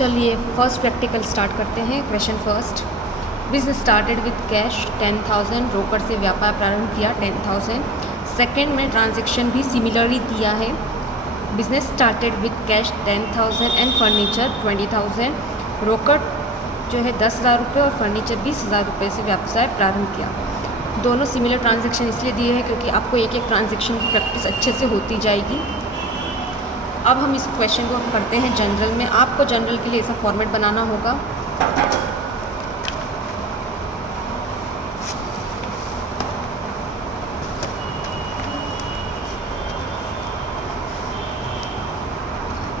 चलिए first practical start करते हैं। Question first, business started with cash 10,000, रोकड़ से व्यापार प्रारंभ किया 10,000। सेकेंड में ट्रांजैक्शन भी सिमिलरली दिया है, business started with cash 10,000 and furniture 20,000, रोकड़ जो है 10,000 रुपये और फर्नीचर 20,000 रुपये से व्यवसाय प्रारंभ किया। दोनों सिमिलर ट्रांजैक्शन इसलिए दिए हैं क्योंकि आपको एक एक ट्रांजैक्शन की प्रैक्टिस अच्छे से होती जाएगी। अब हम इस क्वेश्चन को करते हैं जनरल में। आपको जनरल के लिए ऐसा फॉर्मेट बनाना होगा।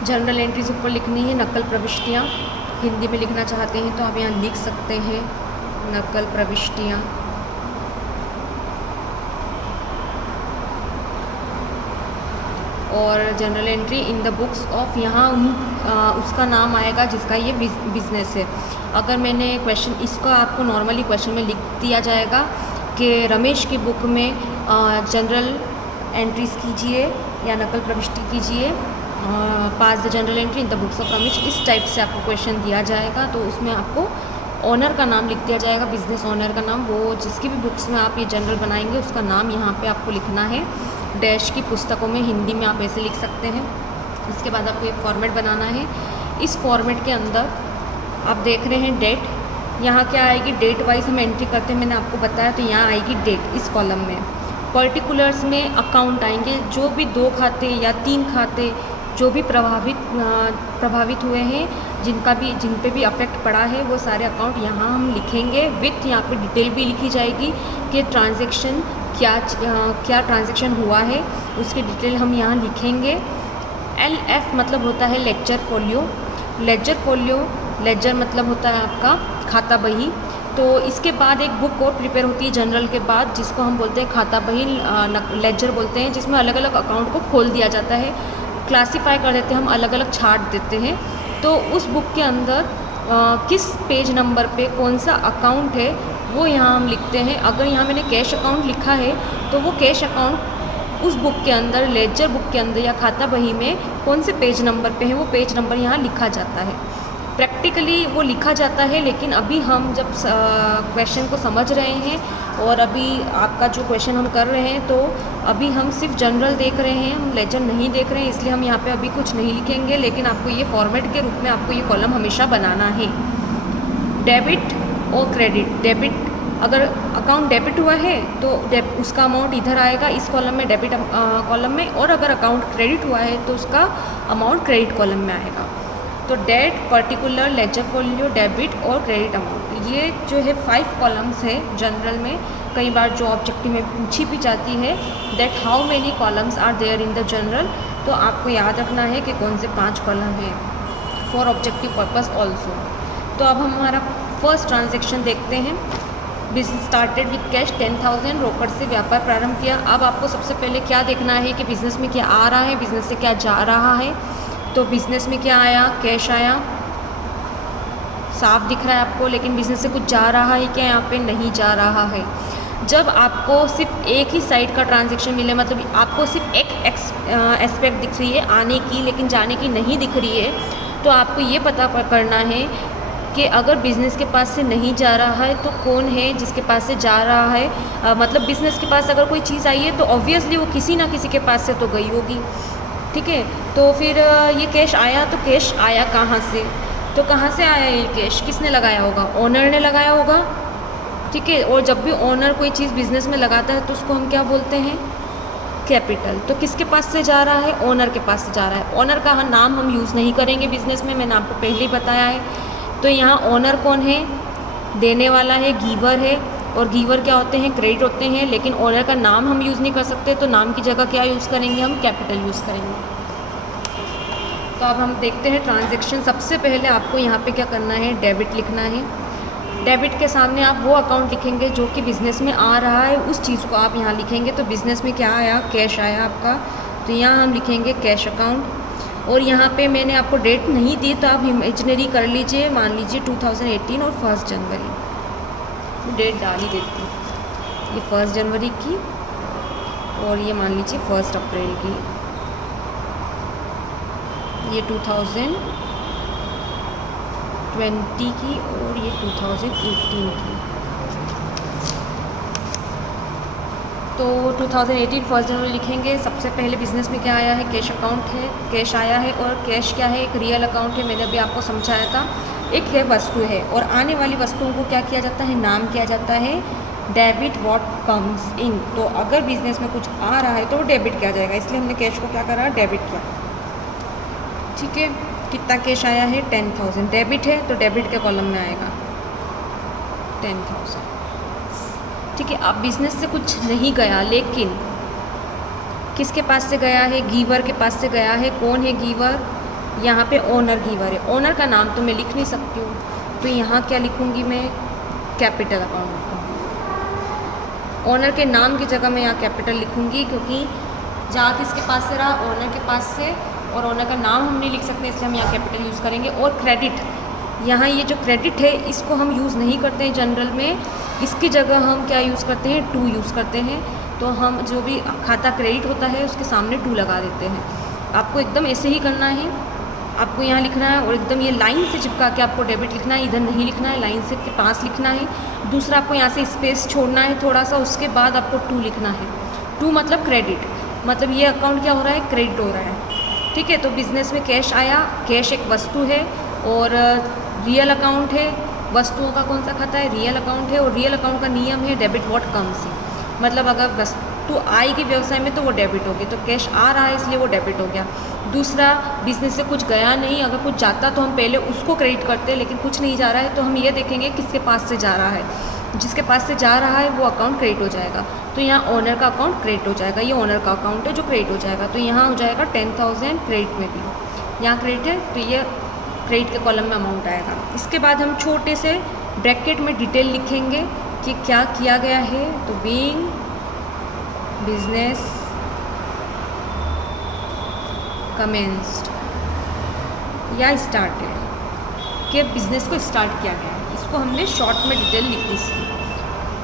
जनरल एंट्रीज ऊपर लिखनी है, नकल प्रविष्टियाँ। हिंदी में लिखना चाहते हैं तो आप यहाँ लिख सकते हैं नकल प्रविष्टियाँ। और general entry in the books of, यहाँ उसका नाम आएगा जिसका ये बिजनेस है। अगर मैंने क्वेश्चन इसका आपको नॉर्मली क्वेश्चन में लिख दिया जाएगा कि रमेश की बुक में जनरल एंट्रीज कीजिए या नकल प्रविष्टि कीजिए, pass the general entry in the books of Ramesh, इस टाइप से आपको क्वेश्चन दिया जाएगा तो उसमें आपको ऑनर का नाम लिख दिया जाएगा, बिजनेस ऑनर का नाम। वो जिसकी भी बुक्स में आप ये जनरल बनाएंगे उसका नाम यहाँ पे आपको लिखना है। डैश की पुस्तकों में हिंदी में आप ऐसे लिख सकते हैं। इसके बाद आपको एक फॉर्मेट बनाना है। इस फॉर्मेट के अंदर आप देख रहे हैं डेट, यहाँ क्या आएगी, डेट वाइज हम एंट्री करते हैं, मैंने आपको बताया, तो यहाँ आएगी डेट इस कॉलम में। पर्टिकुलर्स में अकाउंट आएंगे, जो भी 2 खाते या 3 खाते जो भी प्रभावित हुए हैं, जिन पे भी अफेक्ट पड़ा है, वो सारे अकाउंट यहाँ हम लिखेंगे। विथ यहाँ पे डिटेल भी लिखी जाएगी कि ट्रांजैक्शन क्या ट्रांजैक्शन हुआ है, उसकी डिटेल हम यहाँ लिखेंगे। LF मतलब होता है lecture folio, ledger folio, ledger मतलब होता है आपका खाता बही। तो इसके बाद एक बुक और प्रिपेयर होती है जनरल के बाद, जिसको हम बोलते हैं खाता बही, लेजर बोलते हैं, जिसमें अलग अलग अकाउंट को खोल दिया जाता है, क्लासीफाई कर देते हैं हम, अलग अलग छाट देते हैं। तो उस बुक के अंदर किस पेज नंबर पे कौन सा अकाउंट है वो यहाँ हम लिखते हैं। अगर यहाँ मैंने कैश अकाउंट लिखा है तो वो कैश अकाउंट उस बुक के अंदर, लेजर बुक के अंदर या खाता बही में कौन से पेज नंबर पे है, वो पेज नंबर यहाँ लिखा जाता है। प्रैक्टिकली वो लिखा जाता है, लेकिन अभी हम जब क्वेश्चन को समझ रहे हैं और अभी आपका जो क्वेश्चन हम कर रहे हैं, तो अभी हम सिर्फ जनरल देख रहे हैं, हम लेजर नहीं देख रहे हैं, इसलिए हम यहाँ पे अभी कुछ नहीं लिखेंगे। लेकिन आपको ये फॉर्मेट के रूप में आपको ये कॉलम हमेशा बनाना है। डेबिट और क्रेडिट, डेबिट अगर अकाउंट डेबिट हुआ है तो उसका अमाउंट इधर आएगा इस कॉलम में, डेबिट कॉलम में, और अगर अकाउंट क्रेडिट हुआ है तो उसका अमाउंट क्रेडिट कॉलम में आएगा। तो date, particular, ledger folio, debit और क्रेडिट अमाउंट, ये जो है 5 कॉलम्स है जनरल में। कई बार जो ऑब्जेक्टिव में पूछी भी जाती है that how many columns are there in the journal, तो आपको याद रखना है कि कौन से 5 कॉलम हैं फॉर ऑब्जेक्टिव पर्पस ऑल्सो। तो अब हम हमारा फर्स्ट ट्रांजेक्शन देखते हैं। बिजनेस स्टार्टेड विद कैश 10,000, रोकड़ से व्यापार प्रारंभ किया। अब आपको सबसे पहले क्या देखना है कि बिज़नेस में क्या आ रहा है, बिज़नेस से क्या जा रहा है। तो बिज़नेस में क्या आया, कैश आया, साफ दिख रहा है आपको, लेकिन बिज़नेस से कुछ जा रहा है क्या, यहाँ पे नहीं जा रहा है। जब आपको सिर्फ एक ही साइड का ट्रांजैक्शन मिले, मतलब आपको सिर्फ एक एस्पेक्ट दिख रही है आने की, लेकिन जाने की नहीं दिख रही है, तो आपको ये पता करना है कि अगर बिज़नेस के पास से नहीं जा रहा है तो कौन है जिसके पास से जा रहा है। मतलब बिज़नेस के पास अगर कोई चीज़ आई है तो ऑब्वियसली वो किसी ना किसी के पास से तो गई होगी, ठीक है। तो फिर ये कैश आया, तो कैश आया कहाँ से, तो कहाँ से आया ये कैश, किसने लगाया होगा, ओनर ने लगाया होगा, ठीक है। और जब भी ओनर कोई चीज़ बिज़नेस में लगाता है तो उसको हम क्या बोलते हैं, कैपिटल। तो किसके पास से जा रहा है, ओनर के पास से जा रहा है। ओनर का नाम हम यूज़ नहीं करेंगे बिज़नेस में, मैंने आपको पहले ही बताया है। तो यहाँ ओनर कौन है, देने वाला है, गीवर है, और गीवर क्या होते हैं, क्रेडिट होते हैं। लेकिन ओनर का नाम हम यूज़ नहीं कर सकते, तो नाम की जगह क्या यूज़ करेंगे, हम कैपिटल यूज़ करेंगे। तो अब हम देखते हैं ट्रांजैक्शन। सबसे पहले आपको यहाँ पे क्या करना है, डेबिट लिखना है। डेबिट के सामने आप वो अकाउंट लिखेंगे जो कि बिज़नेस में आ रहा है, उस चीज़ को आप यहाँ लिखेंगे। तो बिज़नेस में क्या आया, कैश आया आपका, तो यहाँ हम लिखेंगे कैश अकाउंट। और यहाँ पे मैंने आपको डेट नहीं दी, तो आप इमेजिनरी कर लीजिए, मान लीजिए 2018 और 1 जनवरी, डेट डाल ही देती हूँ। ये 1 जनवरी की और ये मान लीजिए 1 अप्रैल की। ये 2018 2020 की और ये 2018 की। तो 2018 फर्स्ट जनवरी लिखेंगे। सबसे पहले बिज़नेस में क्या आया है, कैश अकाउंट है, कैश आया है। और कैश क्या है, एक रियल अकाउंट है, मैंने अभी आपको समझाया था। एक है वस्तु है, और आने वाली वस्तुओं को क्या किया जाता है, नाम किया जाता है डेबिट व्हाट कम्स इन। तो अगर बिज़नेस में कुछ आ रहा है तो डेबिट किया जाएगा, इसलिए हमने कैश को क्या करा, डेबिट किया। ठीक है, कितना कैश आया है, 10,000। डेबिट है तो डेबिट के कॉलम में आएगा 10,000। ठीक है, अब बिज़नेस से कुछ नहीं गया, लेकिन किसके पास से गया है, गीवर के पास से गया है। कौन है गीवर, यहाँ पे ओनर गीवर है। ओनर का नाम तो मैं लिख नहीं सकती हूँ, तो यहाँ क्या लिखूँगी मैं, कैपिटल अकाउंट लिखूँगी। ओनर के नाम की जगह मैं यहाँ कैपिटल लिखूँगी, क्योंकि जहाँ किसके पास से रहा, ओनर के पास से, और ओनर का नाम हम नहीं लिख सकते, इसलिए हम यहाँ कैपिटल यूज़ करेंगे। और क्रेडिट, यहाँ ये जो क्रेडिट है इसको हम यूज़ नहीं करते हैं जनरल में, इसकी जगह हम क्या यूज़ करते हैं, टू यूज़ करते हैं। तो हम जो भी खाता क्रेडिट होता है उसके सामने टू लगा देते हैं। आपको एकदम ऐसे ही करना है, आपको यहाँ लिखना है और एकदम ये लाइन से चिपका के आपको डेबिट लिखना है, इधर नहीं लिखना है, लाइन से के पास लिखना है। दूसरा, आपको यहाँ से स्पेस छोड़ना है थोड़ा सा, उसके बाद आपको टू लिखना है। टू मतलब क्रेडिट, मतलब ये अकाउंट क्या हो रहा है, क्रेडिट हो रहा है। ठीक है, तो बिज़नेस में कैश आया, कैश एक वस्तु है और रियल अकाउंट है। वस्तुओं का कौन सा खाता है, रियल अकाउंट है। और रियल अकाउंट का नियम है डेबिट व्हाट कम्स इन, मतलब अगर वस्तु आएगी व्यवसाय में तो वो डेबिट होगी। तो कैश आ रहा है इसलिए वो डेबिट हो गया। दूसरा, बिज़नेस से कुछ गया नहीं, अगर कुछ जाता तो हम पहले उसको क्रेडिट करते हैं, लेकिन कुछ नहीं जा रहा है तो हम ये देखेंगे किसके पास से जा रहा है। जिसके पास से जा रहा है वो अकाउंट क्रेडिट हो जाएगा। तो यहाँ ओनर का अकाउंट क्रेडिट हो जाएगा, ये ओनर का अकाउंट है जो क्रेडिट हो जाएगा। तो यहाँ हो जाएगा 10,000 क्रेडिट में भी, यहाँ क्रेडिट है तो ये क्रेडिट के कॉलम में अमाउंट आएगा। इसके बाद हम छोटे से ब्रैकेट में डिटेल लिखेंगे कि क्या किया गया है। तो बीइंग बिजनेस कमेंस्ड या स्टार्टेड, कि बिज़नेस को स्टार्ट किया गया है, इसको हमने शॉर्ट में डिटेल लिखी थी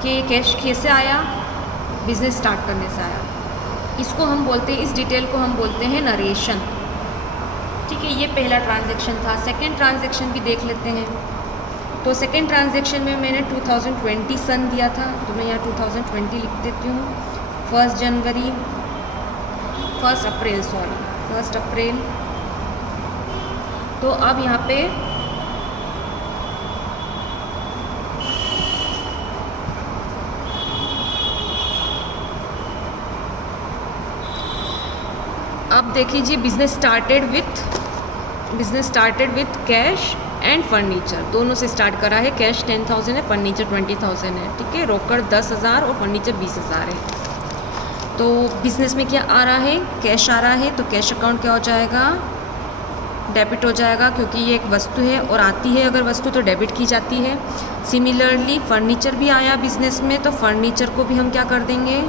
कि कैश कैसे आया, बिज़नेस स्टार्ट करने से आया। इसको हम बोलते हैं, इस डिटेल को हम बोलते हैं नरेशन। ठीक है, ये पहला ट्रांजैक्शन था। सेकंड ट्रांजैक्शन भी देख लेते हैं। तो सेकंड ट्रांजैक्शन में मैंने 2020 सन दिया था, तो मैं यहाँ 2020 लिख देती हूँ। 1 अप्रैल। तो अब यहाँ पे अब देख लीजिए, business started with cash and furniture, दोनों से स्टार्ट करा है। कैश 10,000 है, फर्नीचर 20,000 है। ठीक है, रोकड़ 10,000 और फर्नीचर 20,000 है। तो बिज़नेस में क्या आ रहा है, कैश आ रहा है, तो कैश अकाउंट क्या हो जाएगा, डेबिट हो जाएगा, क्योंकि ये एक वस्तु है और आती है अगर वस्तु तो डेबिट की जाती है। सिमिलरली फर्नीचर भी आया बिज़नेस में, तो फर्नीचर को भी हम क्या कर देंगे,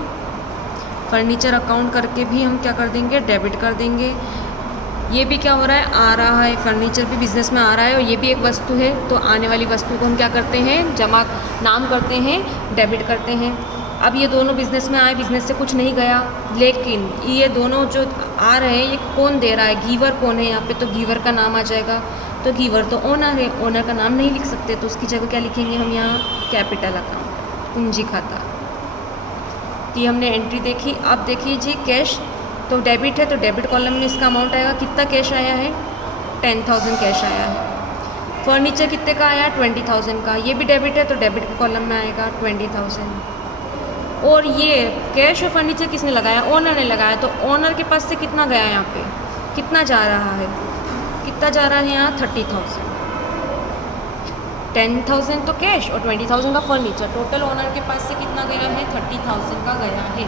फर्नीचर अकाउंट करके भी हम क्या कर देंगे, डेबिट कर देंगे। ये भी क्या हो रहा है, आ रहा है, फर्नीचर भी बिज़नेस में आ रहा है और ये भी एक वस्तु है, तो आने वाली वस्तु को हम क्या करते हैं, जमा नाम करते हैं, डेबिट करते हैं। अब ये दोनों बिज़नेस में आए, बिज़नेस से कुछ नहीं गया, लेकिन ये दोनों जो आ रहे हैं ये कौन दे रहा है, गीवर कौन है यहाँ पे, तो गीवर का नाम आ जाएगा। तो गीवर तो ओनर है, ओनर का नाम नहीं लिख सकते, तो उसकी जगह क्या लिखेंगे हम यहाँ, कैपिटल अकाउंट, पूंजी खाता। तो ये हमने एंट्री देखी। अब देखिए जी, कैश तो डेबिट है, तो डेबिट कॉलम में इसका अमाउंट आएगा। कितना कैश आया है, 10,000 कैश आया है। फर्नीचर कितने का आया, 20,000 का, ये भी डेबिट है तो डेबिट के कॉलम में आएगा 20,000। और ये कैश और फर्नीचर किसने लगाया, ओनर ने लगाया, तो ओनर के पास से कितना गया, यहाँ पे कितना जा रहा है, कितना जा रहा है यहाँ, 30,000। 10,000 तो कैश और 20,000 का फर्नीचर, टोटल ओनर के पास से कितना गया है, 30,000 का गया है।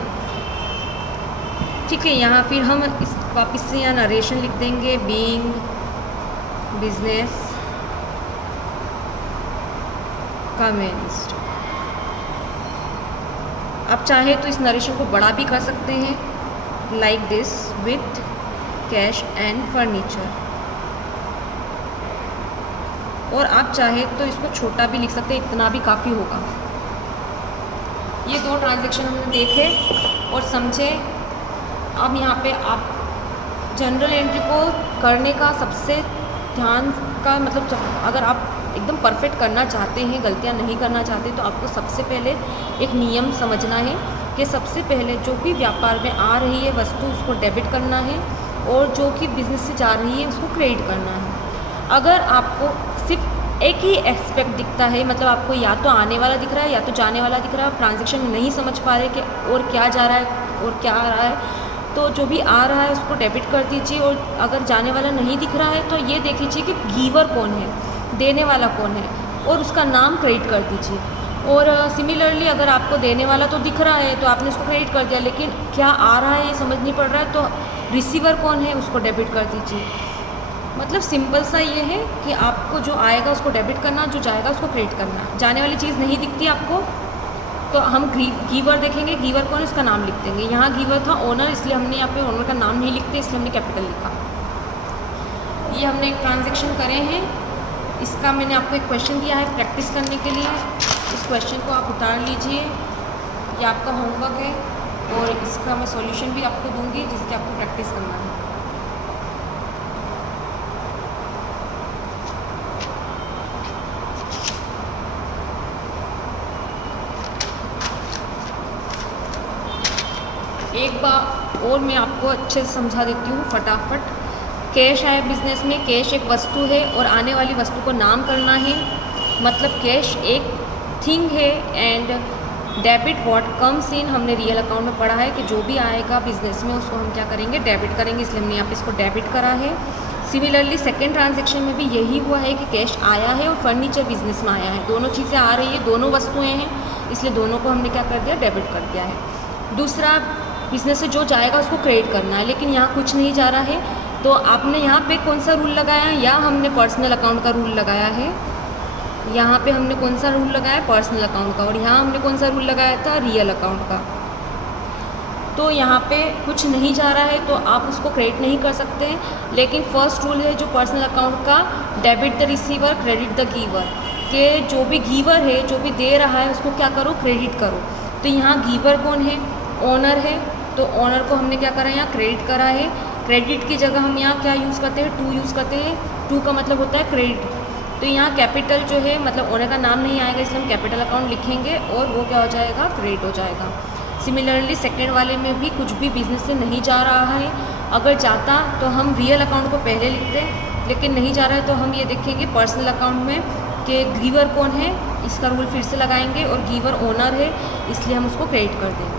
ठीक है, यहाँ फिर हम इस वापस से यहाँ नरेशन लिख देंगे, बीइंग बिजनेस कमेंस्ड। आप चाहे तो इस नरेशन को बड़ा भी कर सकते हैं, like this, with cash and furniture, और आप चाहे तो इसको छोटा भी लिख सकते हैं, इतना भी काफ़ी होगा। ये दो ट्रांजैक्शन हमने देखे और समझे। अब यहाँ पे आप जनरल एंट्री को करने का सबसे ध्यान आपका मतलब जब अगर आप एकदम परफेक्ट करना चाहते हैं, गलतियाँ नहीं करना चाहते, तो आपको सबसे पहले एक नियम समझना है कि सबसे पहले जो भी व्यापार में आ रही है वस्तु उसको डेबिट करना है और जो कि बिज़नेस से जा रही है उसको क्रेडिट करना है। अगर आपको सिर्फ एक ही एस्पेक्ट दिखता है, मतलब आपको या तो आने वाला दिख रहा है या तो जाने वाला दिख रहा है, आप ट्रांजेक्शन में नहीं समझ पा रहे कि और क्या जा रहा है और क्या आ रहा है, तो जो भी आ रहा है उसको डेबिट कर दीजिए। और अगर जाने वाला नहीं दिख रहा है तो ये देख लीजिए कि गिवर कौन है, देने वाला कौन है, और उसका नाम क्रेडिट कर दीजिए। और सिमिलरली अगर आपको देने वाला तो दिख रहा है तो आपने उसको क्रेडिट कर दिया, लेकिन क्या आ रहा है ये समझ नहीं पड़ रहा है, तो रिसीवर कौन है उसको डेबिट कर दीजिए। मतलब सिंपल सा ये है कि आपको जो आएगा उसको डेबिट करना, जो जाएगा उसको क्रेडिट करना। जाने वाली चीज़ नहीं दिखती आपको तो हम गिवर देखेंगे, गिवर कौन है उसका नाम लिख देंगे। यहाँ गिवर था ओनर, इसलिए हमने यहाँ पे ओनर का नाम नहीं लिखते, इसलिए हमने कैपिटल लिखा। ये हमने एक ट्रांजेक्शन करे हैं, इसका मैंने आपको एक क्वेश्चन दिया है प्रैक्टिस करने के लिए। इस क्वेश्चन को आप उतार लीजिए, ये आपका होमवर्क है और इसका मैं सॉल्यूशन भी आपको दूंगी जिसकी आपको प्रैक्टिस करना है। एक बार और मैं आपको अच्छे से समझा देती हूँ फटाफट। कैश आया बिजनेस में, कैश एक वस्तु है और आने वाली वस्तु को नाम करना है, मतलब कैश एक थिंग है। And debit what comes in, हमने रियल अकाउंट में पढ़ा है कि जो भी आएगा बिजनेस में उसको हम क्या करेंगे, डेबिट करेंगे, इसलिए हमने यहाँ पे इसको डेबिट करा है। सिमिलरली सेकेंड ट्रांजेक्शन में भी यही हुआ है कि कैश आया है और फर्नीचर बिजनेस में आया है, दोनों चीज़ें आ रही है, दोनों वस्तुएँ हैं, इसलिए दोनों को हमने क्या कर दिया, डेबिट कर दिया है। दूसरा, बिजनेस से जो जाएगा उसको क्रेडिट करना है, लेकिन यहाँ कुछ नहीं जा रहा है, तो आपने यहाँ पे कौन सा रूल लगाया है, या हमने पर्सनल अकाउंट का रूल लगाया है। यहाँ पे हमने कौन सा रूल लगाया है, पर्सनल अकाउंट का, और यहाँ हमने कौन सा रूल लगाया था, रियल अकाउंट का। तो यहाँ पे कुछ नहीं जा रहा है तो आप उसको क्रेडिट नहीं कर सकते हैं, लेकिन फर्स्ट रूल है जो पर्सनल अकाउंट का, debit the receiver credit the giver, कि जो भी गिवर है, जो भी दे रहा है उसको क्या करो, क्रेडिट करो। तो यहाँ गिवर कौन है, ओनर है, तो ओनर को हमने क्या करा, यहाँ क्रेडिट करा है। क्रेडिट की जगह हम यहाँ क्या यूज़ करते हैं, टू यूज़ करते हैं, टू का मतलब होता है क्रेडिट। तो यहाँ कैपिटल जो है मतलब ओनर का नाम नहीं आएगा, इसलिए हम कैपिटल अकाउंट लिखेंगे और वो क्या हो जाएगा, क्रेडिट हो जाएगा। सिमिलरली सेकेंड वाले में भी कुछ भी बिजनेस से नहीं जा रहा है, अगर जाता तो हम रियल अकाउंट को पहले लिखते, लेकिन नहीं जा रहा है तो हम ये देखेंगे पर्सनल अकाउंट में कि गिवर कौन है, इसका रूल फिर से लगाएंगे, और गिवर ओनर है इसलिए हम उसको क्रेडिट कर देंगे।